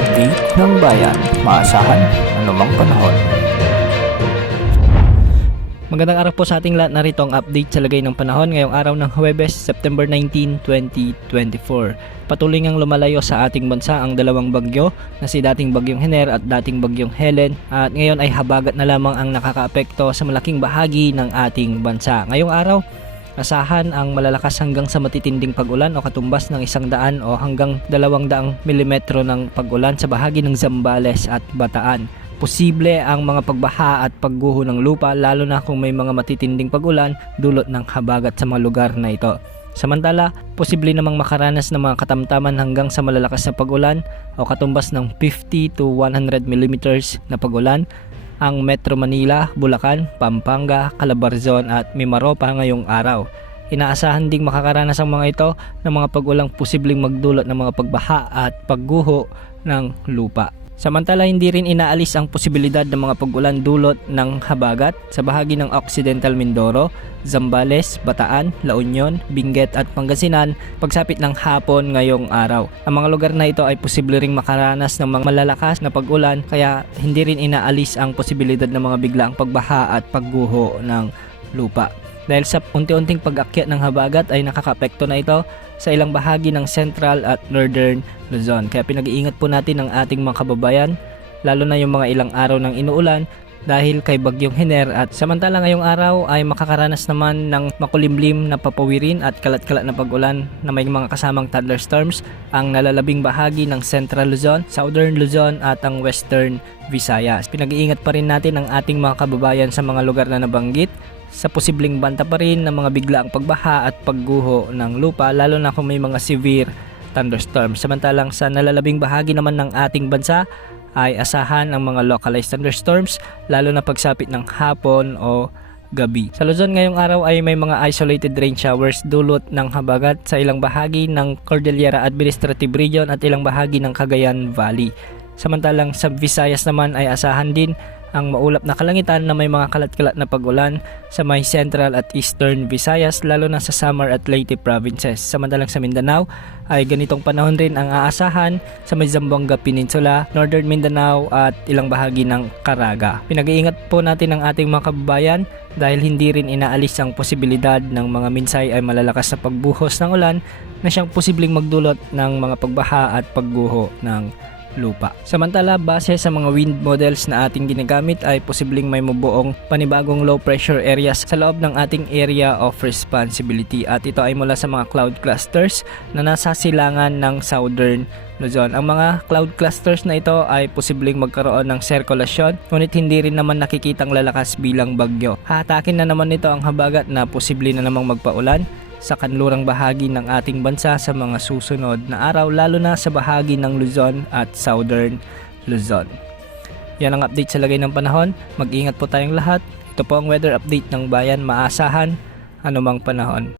update ng bayan, maasahan anumang panahon. Magandang araw po sa ating lahat. Narito ang update sa lagay ng panahon ngayong araw ng Huwebes, September 19, 2024. Patuloy ngang lumalayo sa ating bansa ang dalawang bagyo na si dating bagyong Hener at dating bagyong Helen, at ngayon ay habagat na lamang ang nakakaapekto sa malaking bahagi ng ating bansa. Ngayong araw, asahan ang malalakas hanggang sa matitinding pag-ulan o katumbas ng 100 o hanggang 200 milimetro ng pag-ulan sa bahagi ng Zambales at Bataan. Posible ang mga pagbaha at pagguho ng lupa, lalo na kung may mga matitinding pag-ulan dulot ng habagat sa mga lugar na ito. Samantala, posible namang makaranas ng mga katamtaman hanggang sa malalakas na pag-ulan o katumbas ng 50 to 100 millimeters na pag-ulan ang Metro Manila, Bulacan, Pampanga, Calabarzon at Mimaropa ngayong araw. Inaasahan ding makakaranas ang mga ito ng mga pag-ulang posibleng magdulot ng mga pagbaha at pagguho ng lupa. Samantala, hindi rin inaalis ang posibilidad ng mga pag-ulan dulot ng habagat sa bahagi ng Occidental Mindoro, Zambales, Bataan, La Union, Benguet at Pangasinan pagsapit ng hapon ngayong araw. Ang mga lugar na ito ay posible ring makaranas ng mga malalakas na pag-ulan, kaya hindi rin inaalis ang posibilidad ng mga biglaang pagbaha at pagguho ng lupa. Dahil sa unti-unting pag-akyat ng habagat ay nakakapekto na ito sa ilang bahagi ng Central at Northern Luzon. Kaya pinag-iingat po natin ang ating mga kababayan, lalo na yung mga ilang araw ng inuulan dahil kay bagyong Hener. At samantala ngayong araw ay makakaranas naman ng makulimlim na papawirin at kalat-kalat na pag-ulan na may mga kasamang thunderstorms ang nalalabing bahagi ng Central Luzon, Southern Luzon at ang Western Visayas. Pinag-iingat pa rin natin ang ating mga kababayan sa mga lugar na nabanggit sa posibleng banta pa rin ng mga biglaang pagbaha at pagguho ng lupa, lalo na kung may mga severe thunderstorms. Samantalang sa nalalabing bahagi naman ng ating bansa ay asahan ang mga localized thunderstorms, lalo na pagsapit ng hapon o gabi. Sa Luzon ngayong araw ay may mga isolated rain showers dulot ng habagat sa ilang bahagi ng Cordillera Administrative Region at ilang bahagi ng Cagayan Valley. Samantalang sa Visayas naman ay asahan din ang maulap na kalangitan na may mga kalat-kalat na pag-ulan sa may Central at Eastern Visayas, lalo na sa Samar at Leyte provinces. Samantalang sa Mindanao ay ganitong panahon rin ang aasahan sa may Zamboanga Peninsula, Northern Mindanao at ilang bahagi ng Caraga. Pinag-iingat po natin ang ating mga kababayan dahil hindi rin inaalis ang posibilidad ng mga minsay ay malalakas sa pagbuhos ng ulan na siyang posibleng magdulot ng mga pagbaha at pagguho ng lupa. Samantala, base sa mga wind models na ating ginagamit ay posibleng may mabuong panibagong low pressure areas sa loob ng ating area of responsibility, at ito ay mula sa mga cloud clusters na nasa silangan ng Southern Luzon. Ang mga cloud clusters na ito ay posibleng magkaroon ng sirkulasyon, ngunit hindi rin naman nakikitang lalakas bilang bagyo. Hatakin na naman nito ang habagat na posible na namang magpaulan sa kanlurang bahagi ng ating bansa sa mga susunod na araw, lalo na sa bahagi ng Luzon at Southern Luzon. Yan ang update sa lagay ng panahon. Mag-ingat po tayong lahat. Ito po ang weather update ng bayan, maasahan anumang panahon.